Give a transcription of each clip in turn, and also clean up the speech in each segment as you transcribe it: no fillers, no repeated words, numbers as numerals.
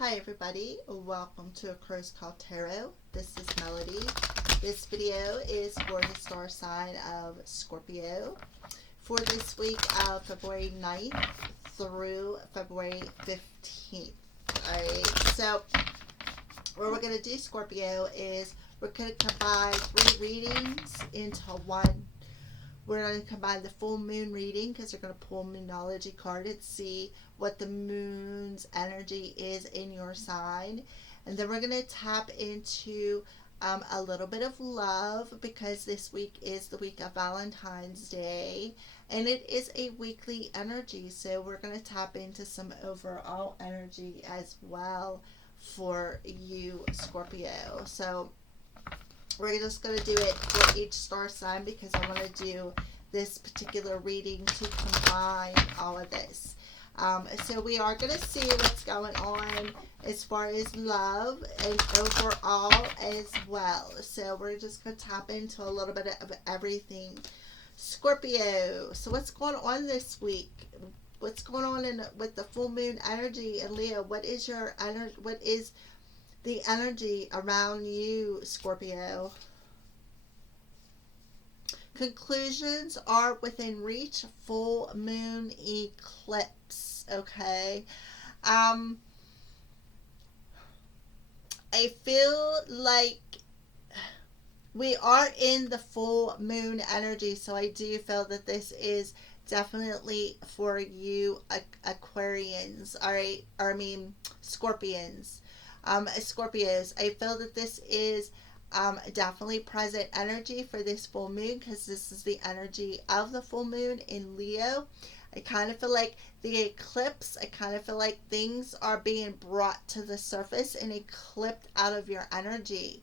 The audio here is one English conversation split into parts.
Hi everybody, welcome to A Crow's Call Tarot. This is Melody. This video is for the star sign of Scorpio for this week of February 9th through February 15th. Alright, so what we're going to do, Scorpio, is we're going to combine 3 readings into one. We're going to combine the full moon reading because you're going to pull a Moonology card and see what the moon's energy is in your sign. And then we're going to tap into a little bit of love because this week is the week of Valentine's Day. And it is a weekly energy. So we're going to tap into some overall energy as well for you, Scorpio. So we're just going to do it for each star sign because I want to do this particular reading to combine all of this. So we are going to see what's going on as far as love and overall as well. So we're just going to tap into a little bit of everything. Scorpio, so what's going on this week? What's going on with the full moon energy? And Leo, what is your energy? What is the energy around you, Scorpio? Conclusions are within reach. Full moon eclipse. Okay. I feel like we are in the full moon energy, so I do feel that this is definitely for you Aquarians, all right, or I mean Scorpions. Scorpios, I feel that this is definitely present energy for this full moon because this is the energy of the full moon in Leo. I kind of feel like the eclipse, I kind of feel like things are being brought to the surface and eclipsed out of your energy.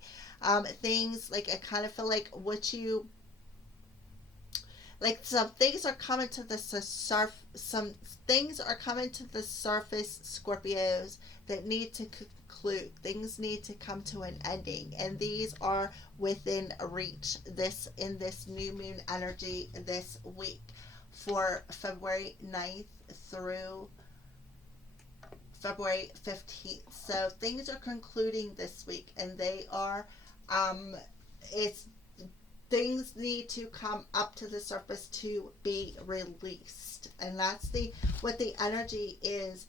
Things like, I kind of feel like some things are coming to the surface. Some things are coming to the surface, Scorpios, that need to conclude. Things need to come to an ending, and these are within reach. In this new moon energy this week for February 9th through February 15th. So things are concluding this week, and they are things need to come up to the surface to be released, and that's what the energy is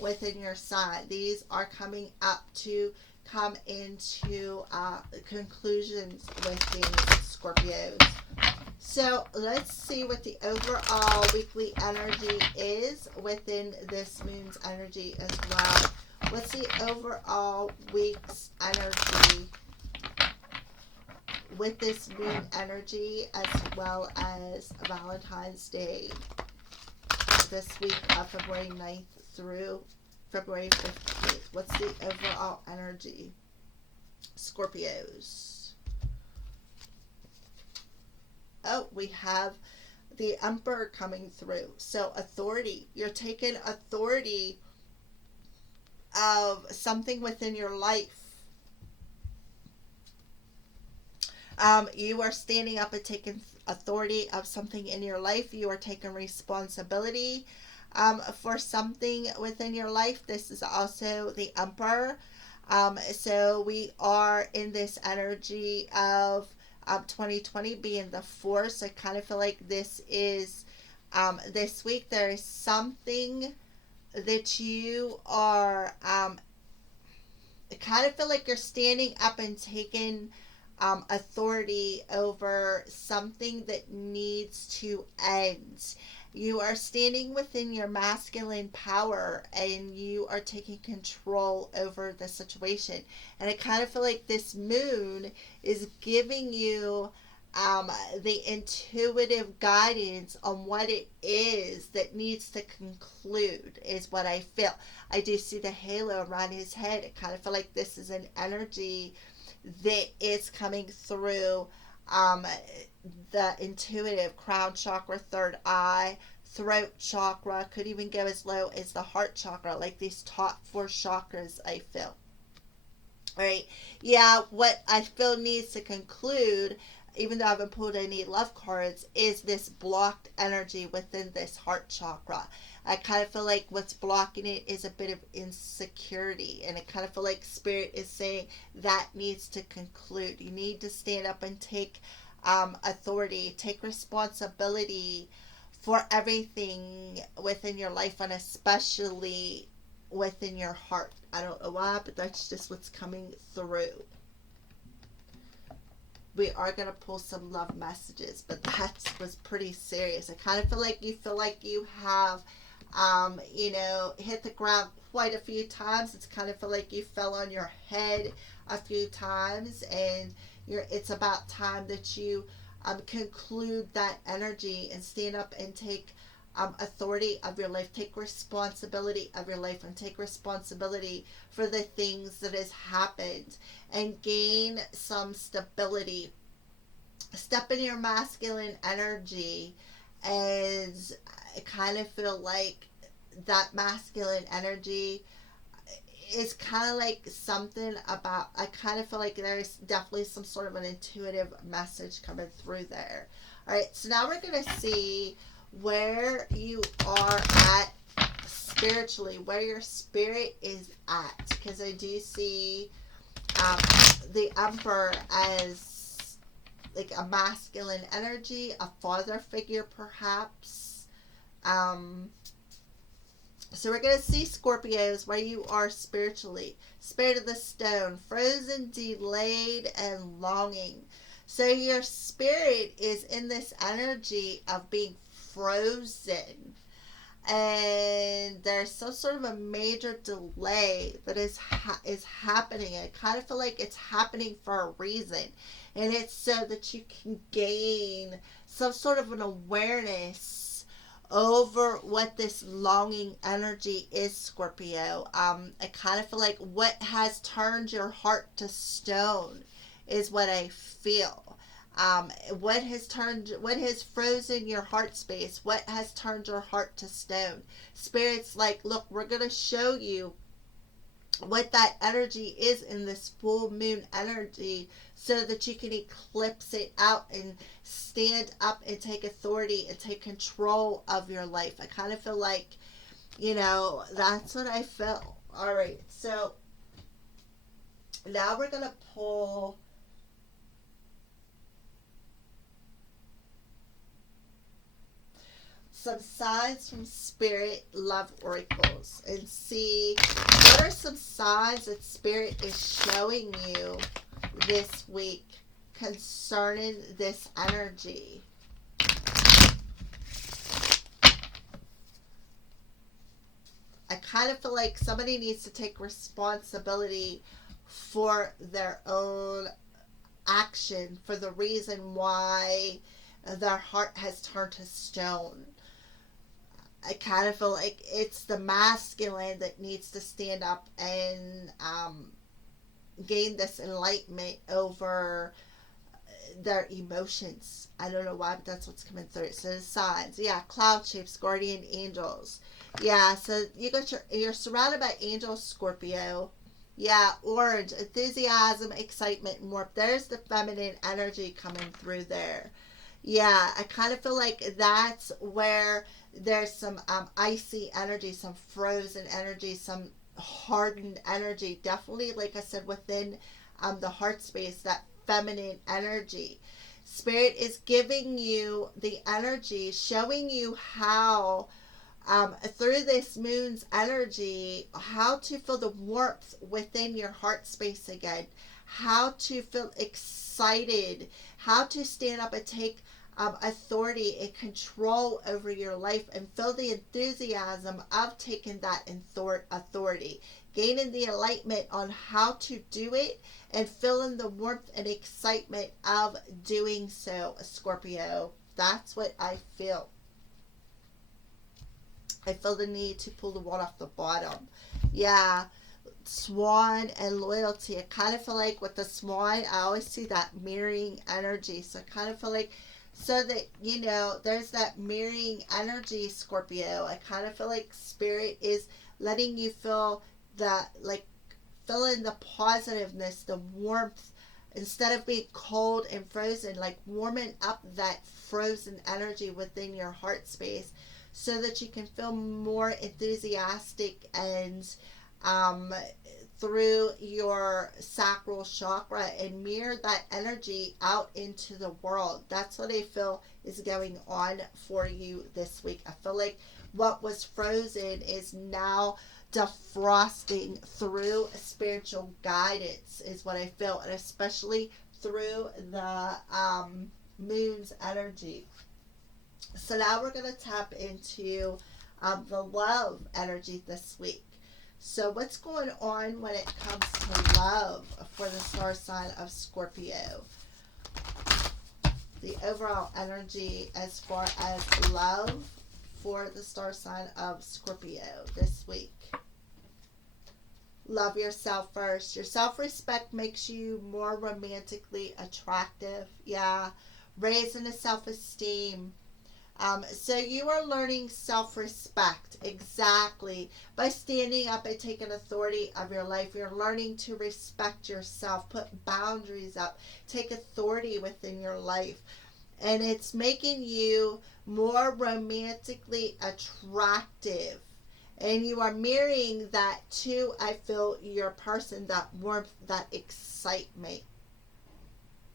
within your sign. These are coming up to come into conclusions with things, Scorpios. So let's see what the overall weekly energy is within this moon's energy as well. What's the overall week's energy with this moon energy as well as Valentine's Day this week of February 9th through February 15th? What's the overall energy, Scorpios? Oh, we have the Emperor coming through. So authority. You're taking authority of something within your life. You are standing up and taking authority of something in your life. You are taking responsibility for something within your life. This is also the Emperor. So we are in this energy of 2020 being the force. I kind of feel like this is this week there is something that you are I kind of feel like you're standing up and taking authority over something that needs to end. You are standing within your masculine power and you are taking control over the situation. And I kind of feel like this moon is giving you the intuitive guidance on what it is that needs to conclude, is what I feel. I do see the halo around his head. I kind of feel like this is an energy that is coming through the intuitive crown chakra, third eye, throat chakra, could even go as low as the heart chakra, like these top 4 chakras, I feel. All right. Yeah, what I feel needs to conclude even though I haven't pulled any love cards, is this blocked energy within this heart chakra. I kind of feel like what's blocking it is a bit of insecurity, and I kind of feel like Spirit is saying that needs to conclude. You need to stand up and take authority, take responsibility for everything within your life, and especially within your heart. I don't know why, but that's just what's coming through. We are going to pull some love messages, but that was pretty serious. I kind of feel like you have, hit the ground quite a few times. It's kind of feel like you fell on your head a few times, and it's about time that you conclude that energy and stand up and take authority of your life, take responsibility of your life, and take responsibility for the things that has happened, and gain some stability. Step in your masculine energy, and I kind of feel like that masculine energy is kind of like something about, I kind of feel like there's definitely some sort of an intuitive message coming through there. All right, so now we're going to see where you are at spiritually, where your spirit is at, because I do see the Emperor as like a masculine energy, a father figure perhaps. So we're going to see, Scorpios, where you are spiritually. Spirit of the Stone, frozen, delayed, and longing. So your spirit is in this energy of being frozen, and there's some sort of a major delay that is happening. I kind of feel like it's happening for a reason, and it's so that you can gain some sort of an awareness over what this longing energy is, Scorpio. I kind of feel like what has turned your heart to stone is what I feel. What has frozen your heart space? What has turned your heart to stone? Spirit's like, look, we're going to show you what that energy is in this full moon energy, so that you can eclipse it out and stand up and take authority and take control of your life. I kind of feel like, that's what I feel. All right, so now we're going to pull some signs from Spirit Love Oracles and see what are some signs that Spirit is showing you this week concerning this energy. I kind of feel like somebody needs to take responsibility for their own action, for the reason why their heart has turned to stone. I kind of feel like it's the masculine that needs to stand up and gain this enlightenment over their emotions. I don't know why, but that's what's coming through. So the signs, cloud shapes, guardian angels. So you're surrounded by angels, Scorpio. Orange, enthusiasm, excitement, more. There's the feminine energy coming through there. I kind of feel like that's where there's some icy energy, some frozen energy, some hardened energy. Definitely, like I said, within the heart space, that feminine energy. Spirit is giving you the energy, showing you how, through this moon's energy, how to feel the warmth within your heart space again, how to feel excited, how to stand up and take authority and control over your life, and feel the enthusiasm of taking that authority, gaining the enlightenment on how to do it, and feeling the warmth and excitement of doing so, Scorpio. That's what I feel. I feel the need to pull the one off the bottom. Swan and loyalty. I kind of feel like with the swan, I always see that mirroring energy. So I kind of feel like, so that, there's that mirroring energy, Scorpio. I kind of feel like Spirit is letting you feel that, like, feeling the positiveness, the warmth, Instead of being cold and frozen, like warming up that frozen energy within your heart space so that you can feel more enthusiastic and through your sacral chakra and mirror that energy out into the world. That's what I feel is going on for you this week. I feel like what was frozen is now defrosting through spiritual guidance is what I feel, and especially through the moon's energy. So now we're going to tap into the love energy this week. So what's going on when it comes to love for the star sign of Scorpio? The overall energy as far as love for the star sign of Scorpio this week. Love yourself first. Your self-respect makes you more romantically attractive. Yeah. Raising the self-esteem. So you are learning self-respect, exactly. By standing up and taking authority of your life, you're learning to respect yourself, put boundaries up, take authority within your life. And it's making you more romantically attractive. And you are mirroring that to, I feel, your person, that warmth, that excitement.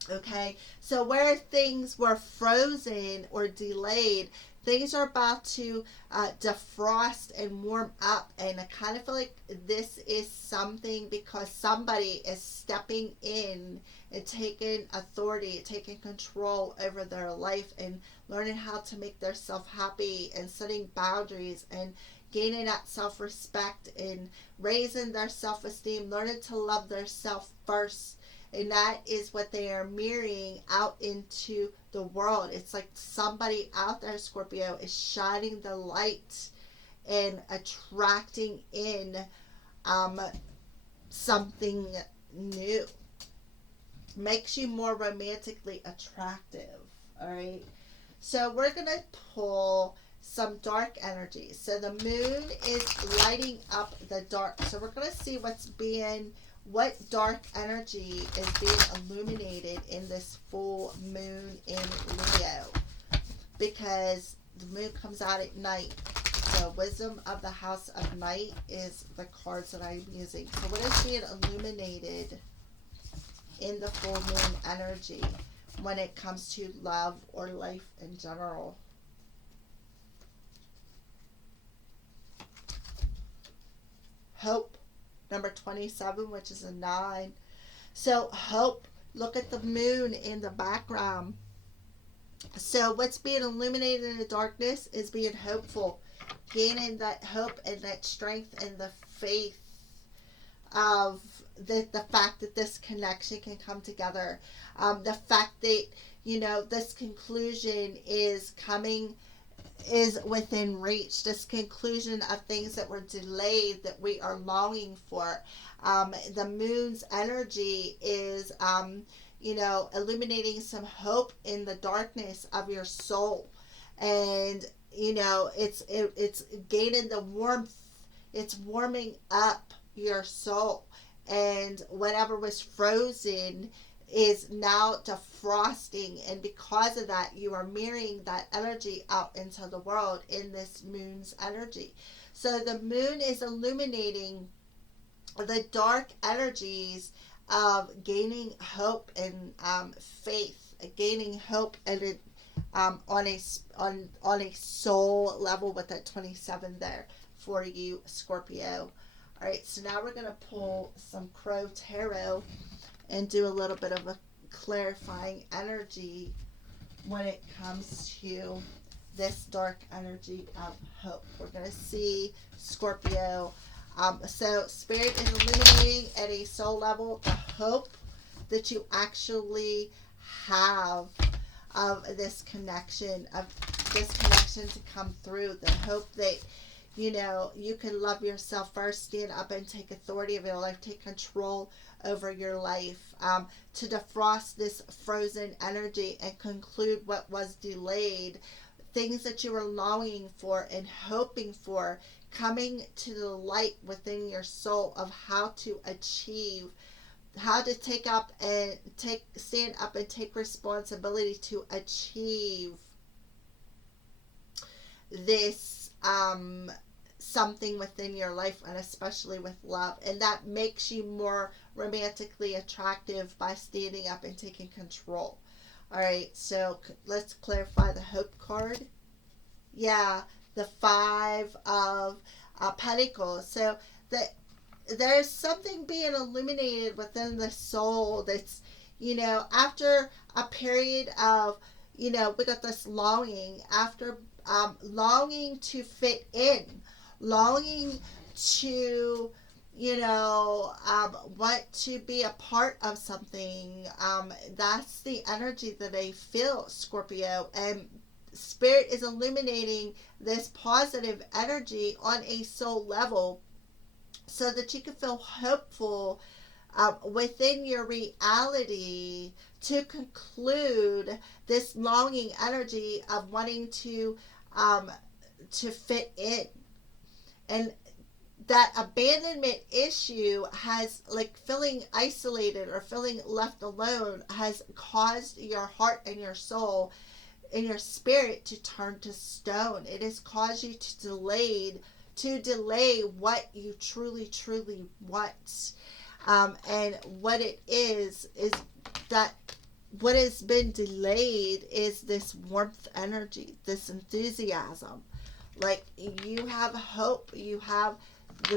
Okay, so where things were frozen or delayed, things are about to defrost and warm up. And I kind of feel like this is something because somebody is stepping in and taking authority, taking control over their life and learning how to make themselves happy and setting boundaries and gaining that self-respect and raising their self-esteem, learning to love themselves first. And that is what they are mirroring out into the world. It's like somebody out there, Scorpio, is shining the light and attracting in something new. Makes you more romantically attractive. All right. So we're going to pull some dark energy. So the moon is lighting up the dark. So we're going to see what dark energy is being illuminated in this full moon in Leo, because the moon comes out at night. So wisdom of the house of night is the cards that I'm using. So what is being illuminated in the full moon energy when it comes to love or life in general? Hope. Number 27, which is a 9. So hope, look at the moon in the background. So what's being illuminated in the darkness is being hopeful, gaining that hope and that strength and the faith of the fact that this connection can come together. The fact that, this conclusion is within reach. This conclusion of things that were delayed that we are longing for. The moon's energy is, illuminating some hope in the darkness of your soul. And, it's gaining the warmth. It's warming up your soul. And whatever was frozen is now defrosting, and because of that you are mirroring that energy out into the world in this moon's energy. So the moon is illuminating the dark energies of gaining hope and faith, gaining hope and on a soul level with that 27 there for you, Scorpio. All right, so now we're going to pull some Crow Tarot and do a little bit of a clarifying energy when it comes to this dark energy of hope. We're going to see, Scorpio. So Spirit is illuminating at a soul level the hope that you actually have of this connection to come through. The hope that, you can love yourself first, stand up and take authority of your life, take control over your life, to defrost this frozen energy and conclude what was delayed, things that you were longing for and hoping for, coming to the light within your soul of how to achieve how to stand up and take responsibility to achieve this something within your life, and especially with love, and that makes you more romantically attractive by standing up and taking control. All right, so let's clarify the hope card. Yeah, the Five of Pentacles. So that there's something being illuminated within the soul that's, after a period of, we got this longing, after longing to fit in, longing to, want to be a part of something. That's the energy that I feel, Scorpio. And Spirit is illuminating this positive energy on a soul level so that you can feel hopeful within your reality to conclude this longing energy of wanting to fit in. And that abandonment issue has, like, feeling isolated or feeling left alone has caused your heart and your soul and your spirit to turn to stone. It has caused you to delay what you truly want. And what it is that what has been delayed is this warmth energy, this enthusiasm. Like, you have hope, the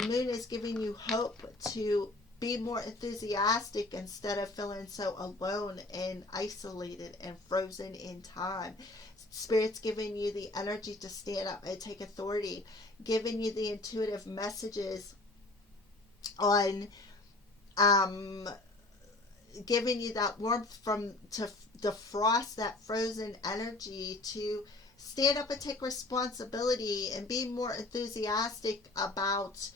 moon is giving you hope to be more enthusiastic instead of feeling so alone and isolated and frozen in time. Spirit's giving you the energy to stand up and take authority, giving you the intuitive messages on giving you that warmth to defrost that frozen energy, to stand up and take responsibility and be more enthusiastic about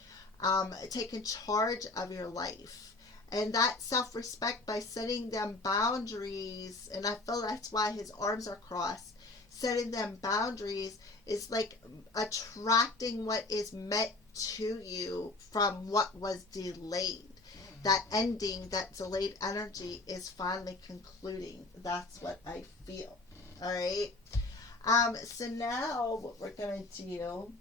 taking charge of your life. And that self-respect by setting them boundaries, and I feel that's why his arms are crossed, setting them boundaries is like attracting what is meant to you from what was delayed. That ending, that delayed energy is finally concluding. That's what I feel. All right. So now what we're going to do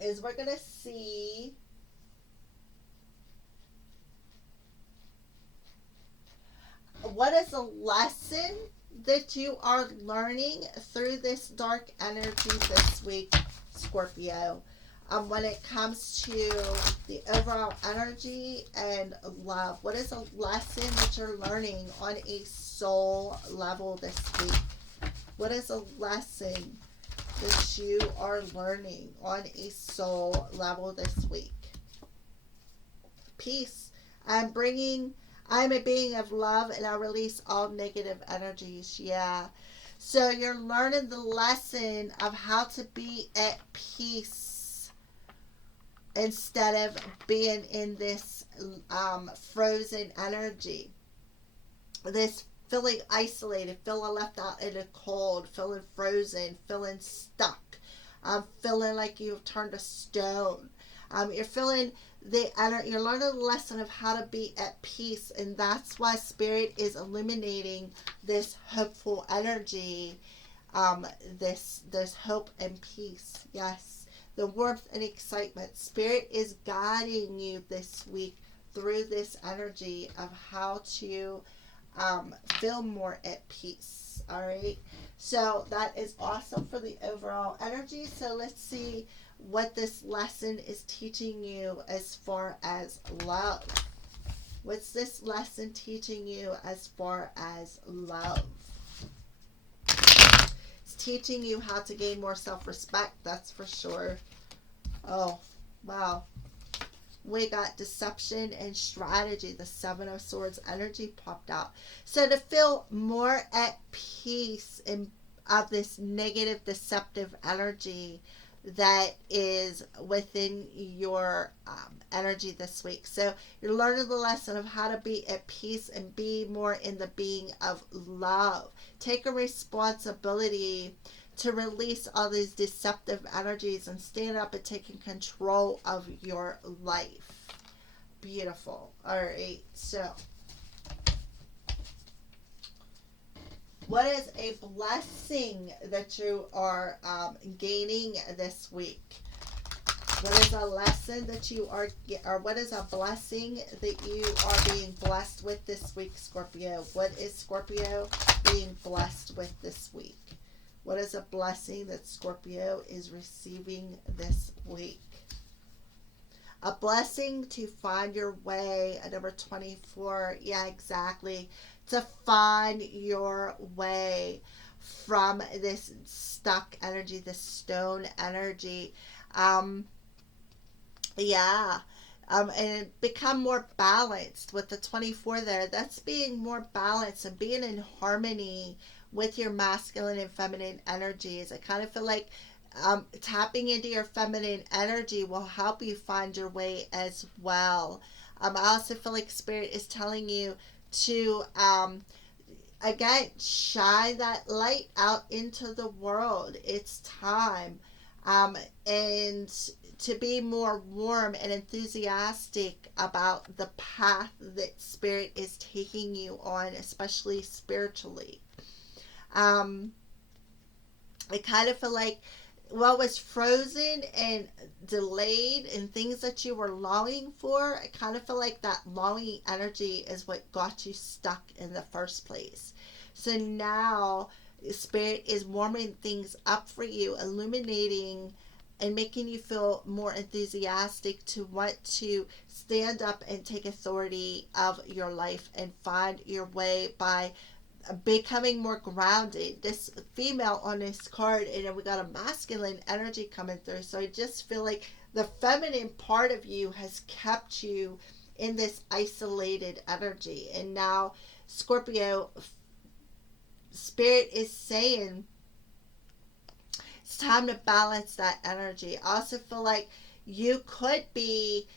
is we're going to see what is a lesson that you are learning through this dark energy this week, Scorpio. When it comes to the overall energy and love, what is a lesson that you're learning on a soul level this week? What is a lesson that you are learning on a soul level this week? Peace. I'm a being of love, and I release all negative energies. Yeah. So you're learning the lesson of how to be at peace instead of being in this frozen energy. This feeling isolated, feeling left out in the cold, feeling frozen, feeling stuck, feeling like you've turned to stone. You're learning the lesson of how to be at peace, and that's why Spirit is illuminating this hopeful energy, this hope and peace. Yes, the warmth and excitement. Spirit is guiding you this week through this energy of how to feel more at peace. All right, so that is awesome for the overall energy. So let's see what this lesson is teaching you as far as love. What's this lesson teaching you as far as love? It's teaching you how to gain more self-respect, that's for sure. Oh, wow. We got deception and strategy. The Seven of Swords energy popped out. So to feel more at peace of this negative, deceptive energy that is within your energy this week. So you're learning the lesson of how to be at peace and be more in the being of love. Take a responsibility to release all these deceptive energies and stand up and taking control of your life. Beautiful. All right. So, what is a blessing that you are gaining this week? What is a lesson that you are, or what is a blessing that you are being blessed with this week, Scorpio? What is Scorpio being blessed with this week? What is a blessing that Scorpio is receiving this week? A blessing to find your way at number 24. Yeah, exactly. To find your way from this stuck energy, this stone energy. Yeah. And become more balanced with the 24 there. That's being more balanced and being in harmony with your masculine and feminine energies. I kind of feel like tapping into your feminine energy will help you find your way as well. I also feel like Spirit is telling you to, again, shine that light out into the world. It's time. And to be more warm and enthusiastic about the path that Spirit is taking you on, especially spiritually. I kind of feel like what was frozen and delayed and things that you were longing for, I kind of feel like that longing energy is what got you stuck in the first place. So now Spirit is warming things up for you, illuminating and making you feel more enthusiastic to want to stand up and take authority of your life and find your way by becoming more grounded. This female on this card, and then we got a masculine energy coming through. So I just feel like the feminine part of you has kept you in this isolated energy. And now, Scorpio, Spirit is saying it's time to balance that energy. I also feel like you could be,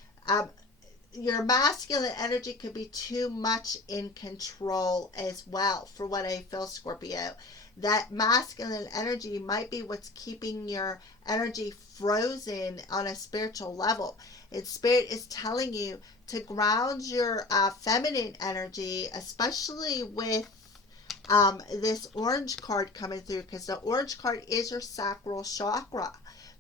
your masculine energy could be too much in control as well, for what I feel, Scorpio. That masculine energy might be what's keeping your energy frozen on a spiritual level. And Spirit is telling you to ground your feminine energy, especially with this orange card coming through, because the orange card is your sacral chakra.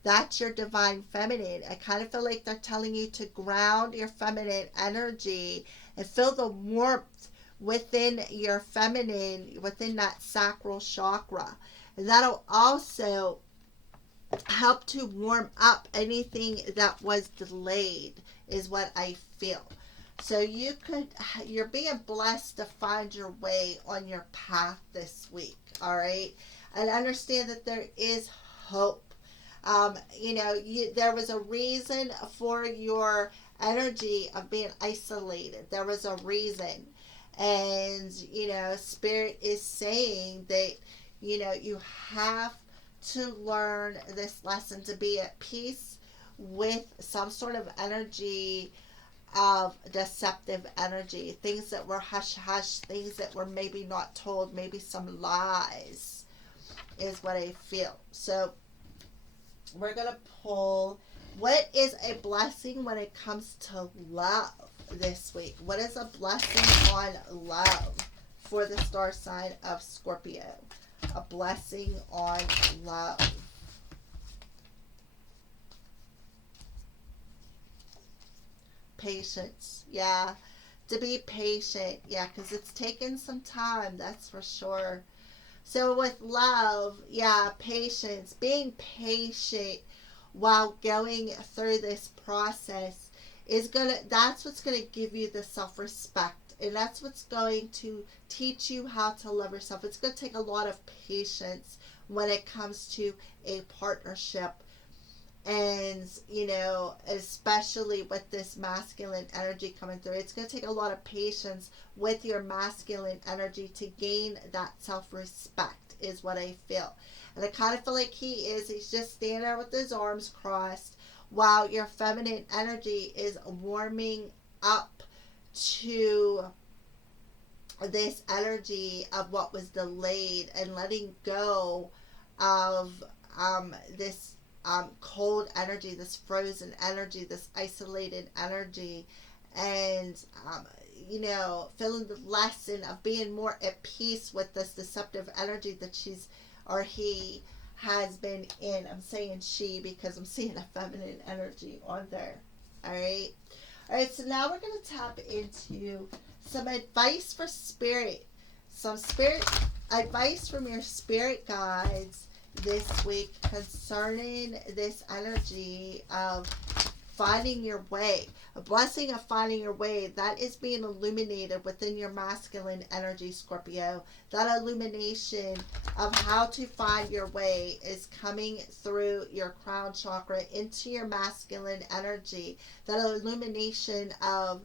That's your divine feminine. I kind of feel like they're telling you to ground your feminine energy and feel the warmth within your feminine, within that sacral chakra. And that'll also help to warm up anything that was delayed, is what I feel. So you're being blessed to find your way on your path this week, all right? And understand that there is hope. There was a reason for your energy of being isolated. There was a reason. And, Spirit is saying that, you have to learn this lesson to be at peace with some sort of energy, of deceptive energy, things that were hush hush, things that were maybe not told, maybe some lies, is what I feel. So we're going to pull, what is a blessing when it comes to love this week? What is a blessing on love for the star sign of Scorpio? A blessing on love. Patience. Yeah. To be patient. Yeah, because it's taken some time, that's for sure. So with love, yeah, patience. Being patient while going through this process that's what's gonna give you the self-respect. And that's what's going to teach you how to love yourself. It's gonna take a lot of patience when it comes to a partnership. And, especially with this masculine energy coming through, it's going to take a lot of patience with your masculine energy to gain that self-respect, is what I feel. And I kind of feel like he's just standing there with his arms crossed while your feminine energy is warming up to this energy of what was delayed and letting go of this cold energy, this frozen energy, this isolated energy, and you know, feeling the lesson of being more at peace with this deceptive energy that she's or he has been in. I'm saying she because I'm seeing a feminine energy on there. All right. All right. So now we're going to tap into some advice for spirit. Some spirit advice from your spirit guides this week concerning this energy of finding your way. A blessing of finding your way that is being illuminated within your masculine energy, Scorpio. That illumination of how to find your way is coming through your crown chakra into your masculine energy. That illumination of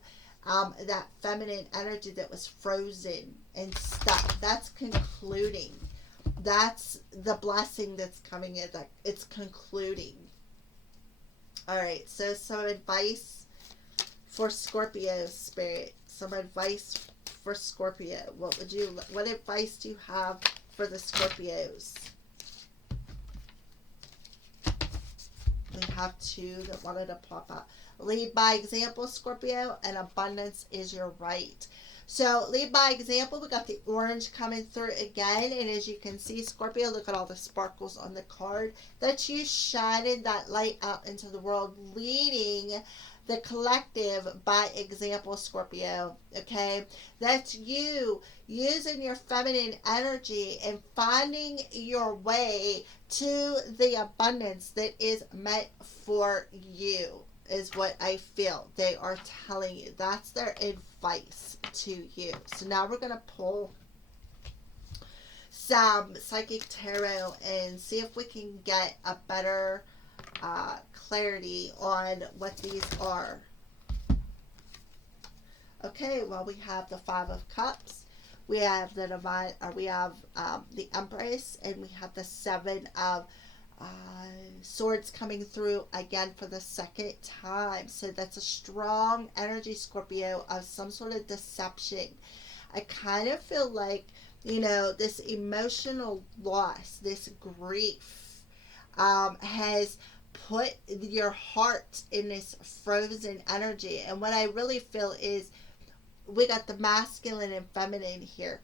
that feminine energy that was frozen and stuck. That's concluding. That's the blessing that's coming in. That it's concluding. All right, so some advice for Scorpio spirit. Some advice for Scorpio. What advice do you have for the Scorpios? We have two that wanted to pop out. Lead by example, Scorpio, and abundance is your right. So lead by example. We got the orange coming through again, and as you can see, Scorpio, look at all the sparkles on the card. That's you shining that light out into the world, leading the collective by example, Scorpio. Okay, that's you using your feminine energy and finding your way to the abundance that is meant for you, is what I feel they are telling you. That's their advice to you. So now we're going to pull some psychic tarot and see if we can get a better clarity on what these are. Okay, well, we have the Five of Cups, we have the Divine, or we have the Empress, and we have the Seven of Swords coming through again for the second time. So that's a strong energy, Scorpio, of some sort of deception. I kind of feel like, you know, this emotional loss, this grief has put your heart in this frozen energy. And what I really feel is we got the masculine and feminine here.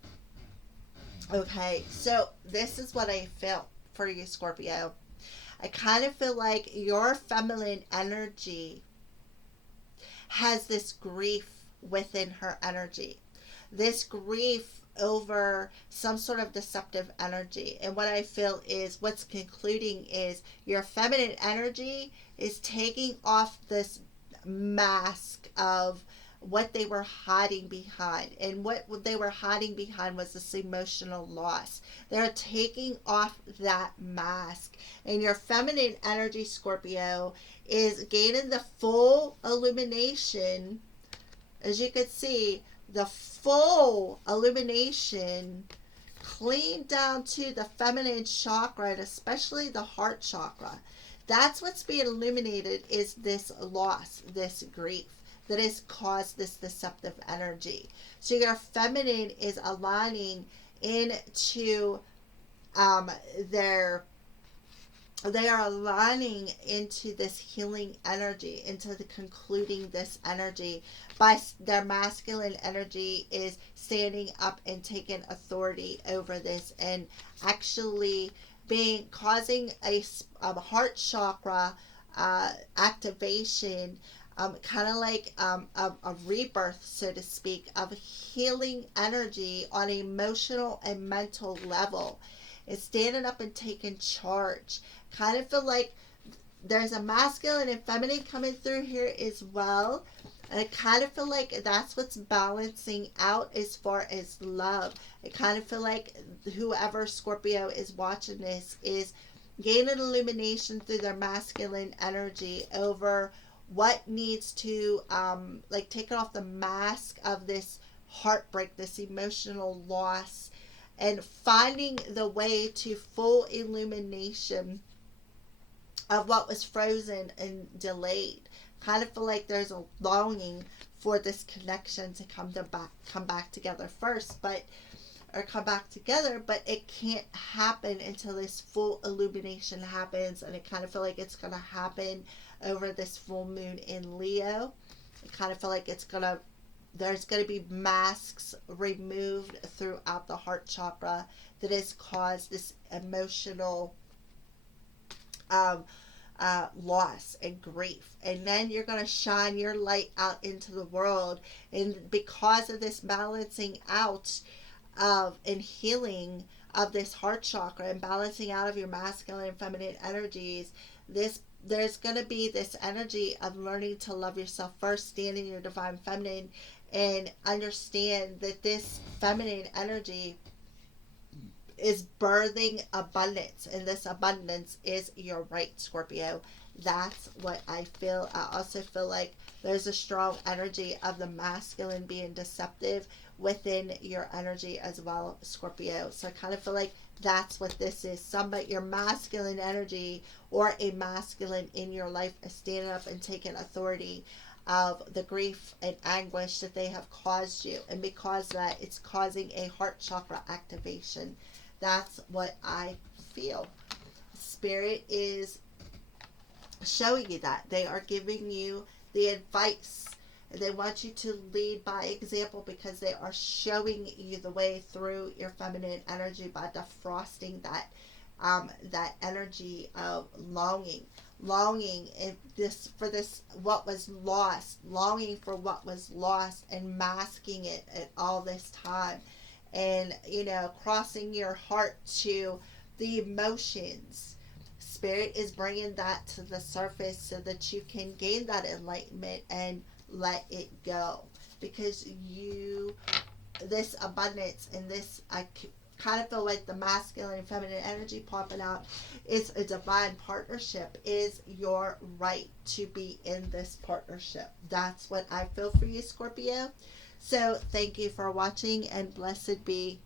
Okay, so this is what I feel for you, Scorpio. I kind of feel like your feminine energy has this grief within her energy. This grief over some sort of deceptive energy. And what I feel is what's concluding is your feminine energy is taking off this mask of what they were hiding behind. And what they were hiding behind was this emotional loss. They're taking off that mask. And your feminine energy, Scorpio, is gaining the full illumination. As you can see, the full illumination clean down to the feminine chakra, and especially the heart chakra. That's what's being illuminated, is this loss, this grief that has caused this deceptive energy. So your feminine is aligning into they are aligning into this healing energy, into the concluding this energy. By their masculine energy is standing up and taking authority over this, and actually causing a heart chakra activation, kind of like a rebirth, so to speak, of healing energy on an emotional and mental level. It's standing up and taking charge. Kind of feel like there's a masculine and feminine coming through here as well. And I kind of feel like that's what's balancing out as far as love. I kind of feel like whoever Scorpio is watching this is gaining illumination through their masculine energy over what needs to, like, take off the mask of this heartbreak, this emotional loss, and finding the way to full illumination of what was frozen and delayed. Kind of feel like there's a longing for this connection to come back together first, but it can't happen until this full illumination happens. And I kind of feel like it's going to happen over this full moon in Leo. I kind of feel like there's going to be masks removed throughout the heart chakra that has caused this emotional um, loss and grief. And then you're going to shine your light out into the world. And because of this balancing out of and healing of this heart chakra and balancing out of your masculine and feminine energies, there's going to be this energy of learning to love yourself first, stand in your divine feminine, and understand that this feminine energy is birthing abundance, and this abundance is your right, Scorpio. That's what I feel. I also feel like there's a strong energy of the masculine being deceptive within your energy as well, Scorpio. So I kind of feel like that's what this is. Somebody, your masculine energy or a masculine in your life is standing up and taking authority of the grief and anguish that they have caused you. And because of that, it's causing a heart chakra activation. That's what I feel. Spirit is showing you that. They are giving you the advice. They want you to lead by example because they are showing you the way through your feminine energy by defrosting that energy of longing and what was lost, longing for what was lost and masking it at all this time, and crossing your heart to the emotions. Spirit is bringing that to the surface so that you can gain that enlightenment and let it go, because this abundance and this, I kind of feel like the masculine and feminine energy popping out is a divine partnership, is your right to be in this partnership. That's what I feel for you, Scorpio. So thank you for watching, and blessed be